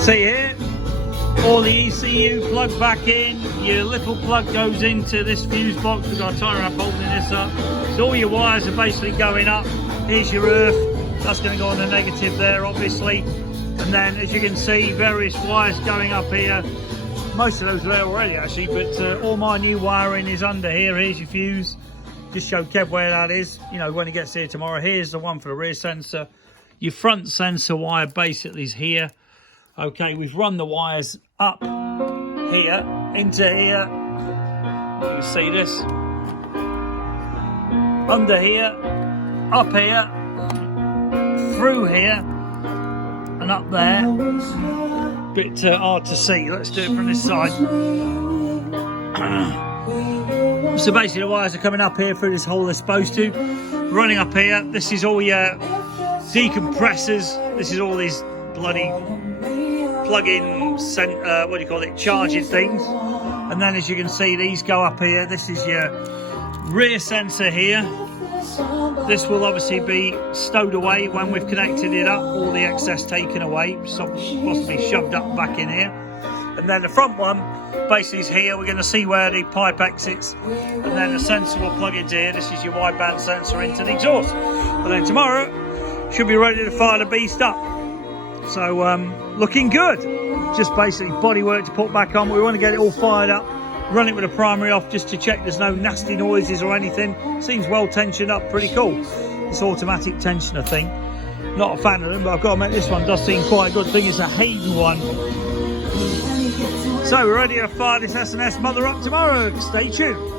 See here, all the ECU plug back in, your little plug goes into this fuse box. We've got a tie wrap holding this up. So all your wires are basically going up. Here's your earth, that's going to go on the negative there obviously. And then as you can see, various wires going up here. Most of those are there already actually, but all my new wiring is under here. Here's your fuse. Just show Kev where that is, you know, when he gets here tomorrow. Here's the one for the rear sensor. Your front sensor wire basically is here. Okay, we've run the wires up here, into here. You can see this. Under here, up here, through here, and up there. Bit hard to see. Let's do it from this side. So basically the wires are coming up here through this hole they're supposed to. Running up here. This is all your decompressors. This is all these bloody plug-in, what do you call it, charging things. And then as you can see, these go up here. This is your rear sensor here. This will obviously be stowed away when we've connected it up, all the excess taken away, possibly shoved up back in here. And then the front one basically is here. We're going to see where the pipe exits, and then the sensor will plug into here. This is your wideband sensor into the exhaust. And then tomorrow should be ready to fire the beast up. So looking good. Just basically bodywork to put back on. We want to get it all fired up, run it with a primary off just to check there's no nasty noises or anything. Seems well tensioned up, pretty cool. It's automatic tensioner thing. Not a fan of them, but I've got to admit this one does seem quite good. Thing it's a Hayden one. So we're ready to fire this S&S mother up tomorrow. Stay tuned.